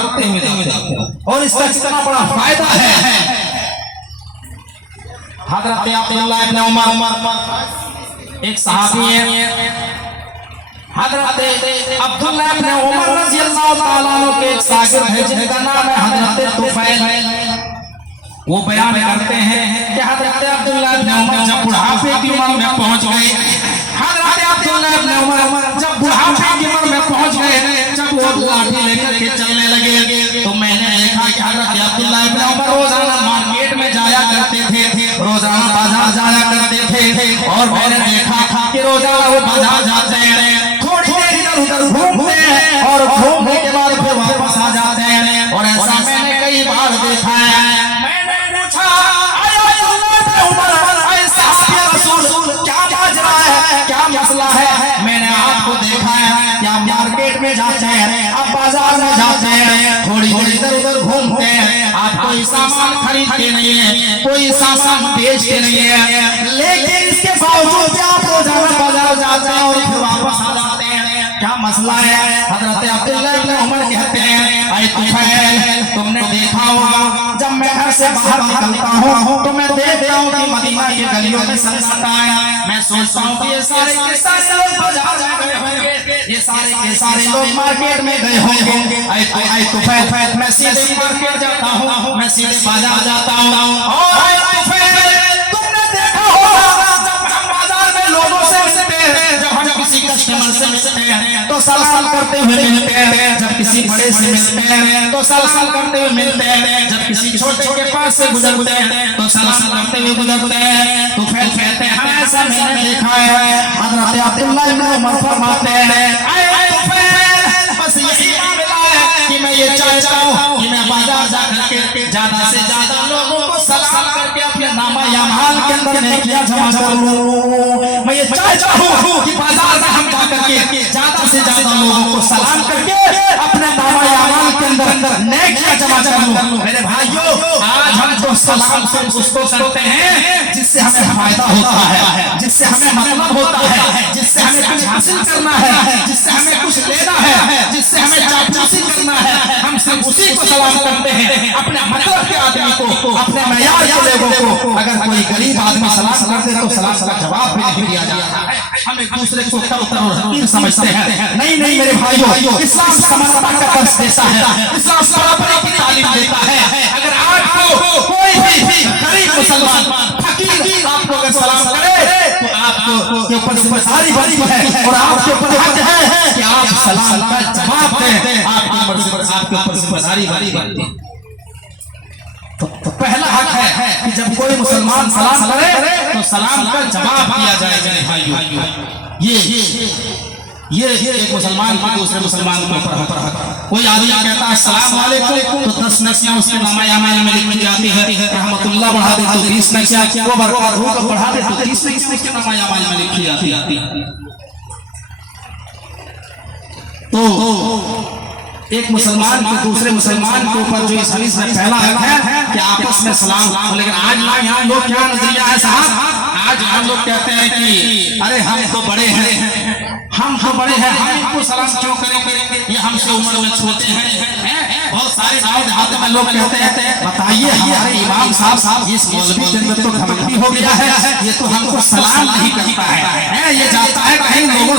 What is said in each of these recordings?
करते हुए देखते हो और इसका कितना बड़ा फायदा है। हजरत अब्दुल्लाह इब्न उमर एक सहाबी है, हजरत अब्दुल्लाह इब्न उमर रज़ियल्लाहु ताला अन्हु के एक शागिर्द है जिनका नाम है हजरत तुफैल। वो बयान करते हैं कि हजरत अब्दुल्लाह इब्न उमर जब बुढ़ापे की उम्र में पहुंच गए, हजरत अब्दुल्लाह इब्न उमर जब बुढ़ापे की उम्र में पहुंच गए, जब वो लाठी लेकर के चलने लगे तो मैंने देखा कि हजरत अब्दुल्लाह इब्न उमर रोजाना मार्केट में जाया करते थे, रोजाना बाजार जाया करते थे। और मैंने देखा कि रोजाना वो बाजार जाते हैं, थोड़ी देर इधर उधर घूमते हैं और घूमने के बाद फिर वापस आ जाते हैं। और ऐसा मैंने कई बार देखा है। मैंने पूछा क्या बाज रहा है, क्या मसला है? मैंने आपको देखा है कि आप मार्केट में जाते हैं, आप बाजार में जाते हैं, थोड़ी थोड़ी इधर उधर घूमते हैं, आप कोई सामान खरीदते नहीं है, कोई सामान बेचते नहीं है, लेकिन इसके बावजूद आप रोजाना बाजार जाते हैं और फिर वापस आ जाते हैं। क्या मसला है? हजरत अब्दुल्लाह इब्न उमर कहते हैं, ऐ तुफैल, तुमने देखा होगा जब मैं घर से बाहर निकलता हूँ तो मैं देखता हूँ कि मदीना की गलियों में सन्नाटा है। मैं सोचता हूँ कि ये सारे के सारे लोग बाजार गए होंगे, ये सारे के सारे लोग मार्केट में गए होंगे। ऐ तुफैल, मैं सीधे मार्केट जाता हूँ, मैं सीधे बाजार जाता हूँ। और तुमने देखा होगा जब हम बाजार में लोगों से मिलते हैं, जब हम किसी कस्टमर से मिलते हैं तो सलाम करते हुए मिलते हैं, जब किसी बड़े से मिलते हैं तो सलाम करते हुए मिलते हैं, जब किसी छोटे के पास से गुजरते हैं तो सलाम करते हुए गुजरते हैं। तो फिर कहते हैं ऐसा मैंने देखा है। हजरत अब्दुल्लाह इब्न उमर फरमाते हैं, बस यही मामला है कि मैं ये चाहता हूँ कि मैं बाजार जा करके ज्यादा से ज्यादा लोगों को सलाम करके अपने नामा यामाल के अंदर नेकियां जमा करूं। मैं ये चाहता हूँ कि बाजार में हम जा करके ज्यादा से ज्यादा लोगों को सलाम करके अपने नामा यामाल के अंदर नेकियां जमा करूं। मेरे भाइयों, आज हम जो सलाम से उसको करते हैं जिससे हमें फायदा होता है, जिससे हमें मतलब होता है, जिससे हमें कुछ हासिल करना है, जिससे हमें कुछ लेना है, जिससे हमें चापलूसी करना है, हम सिर्फ उसी को सलाम करते हैं, अपने मतलब के आदमी को, अपने मयार के लोगों को। अगर कोई गरीब आदमी सलाम करते तो सलाम का जवाब भी नहीं दिया जाता है। हम एक दूसरे को कमतर और हकीर समझते हैं। नहीं नहीं मेरे भाइयों, इस्लाम समानता का दर्श देता है, इस्लाम बराबरी की तालीम देता है। अगर आपको कोई भी गरीब मुसलमान फकीर आपको अगर सलाम करे तो आपको के ऊपर जिम्मेदारी बनी है और आपके ऊपर हक है कि आप सलाम का जवाब दें। आपके ऊपर जिम्मेदारी बनी है। तो पहला हक है कि जब कोई मुसलमान सलाम करे तो सलाम का जवाब दिया जाए। भाइयों, ये एक मुसलमान की दूसरे मुसलमान के ऊपर हक। कोई आदमी कहता है अस्सलाम वालेकुम तो 10 नकियां उसके नामा यामाल में लिखी जाती है। रहमतुल्लाह बढ़ा दे तो 20 नकियां, वो बरकत बढ़ा दे तो 30 नकियां उसके नामा यामाल में लिखी जाती है। तो एक मुसलमान के दूसरे मुसलमान के ऊपर जो इस हदीस में पहला हक है कि आपस में सलाम। लेकिन आज यहाँ लोग क्या नजरिया है साहब, आज हम लोग कहते हैं कि अरे हम तो बड़े हैं, हम तो बड़े हैं, हम इनको सलाम क्यों करेंगे, ये हमसे उम्र में छोटे हैं। बहुत सारे गाँव देहात में लोग कहते हैं बताइए हमारे इमाम साहब इस मौलवी के अंदर तो घमंडी हो गया है, ये तो हमको सलाम नहीं करता है, ये जाता है कहीं लोगों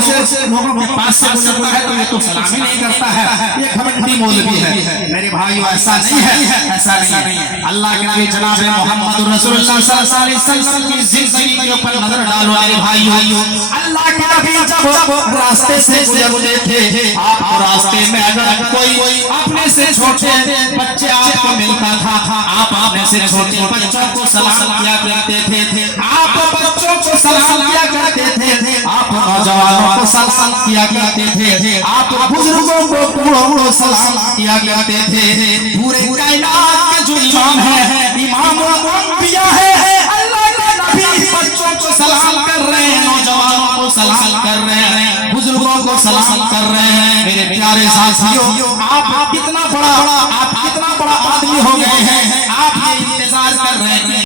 के पास से गुजरता है तो ये तो सलाम ही नहीं करता है, ये घमंडी मौलवी है। मेरे भाइयों ऐसा नहीं है, ऐसा नहीं है। अल्लाह के नबी जनाब मोहम्मद रसूलुल्लाह सल्लल्लाहु अलैहि वसल्लम की जिंदगी के ऊपर नजर डालो मेरे भाइयों। अल्लाह के नबी जब रास्ते से गुजरते थे, आपको रास्ते में अगर कोई अपने से छोटे बच्चे आपको मिलता था, आप अपने से छोटे बच्चों को सलाम किया करते थे, आप बच्चों को सलाम किया करते थे, आप नौजवानों को सलाम किया करते थे, आप बुजुर्गों को बूढ़ों को सलाम किया करते थे। पूरे कायनात के जो इमाम है, इमाम अंबिया है, अल्लाह के नबी बच्चों को सलाम कर रहे हैं, नौजवानों को सलाम कर रहे हैं, बुजुर्गों को सलाम कर रहे हैं। मेरे प्यारे साथियों, आप कितना बड़ा आदमी हो गए हैं, आप ये इंतजार कर रहे हैं।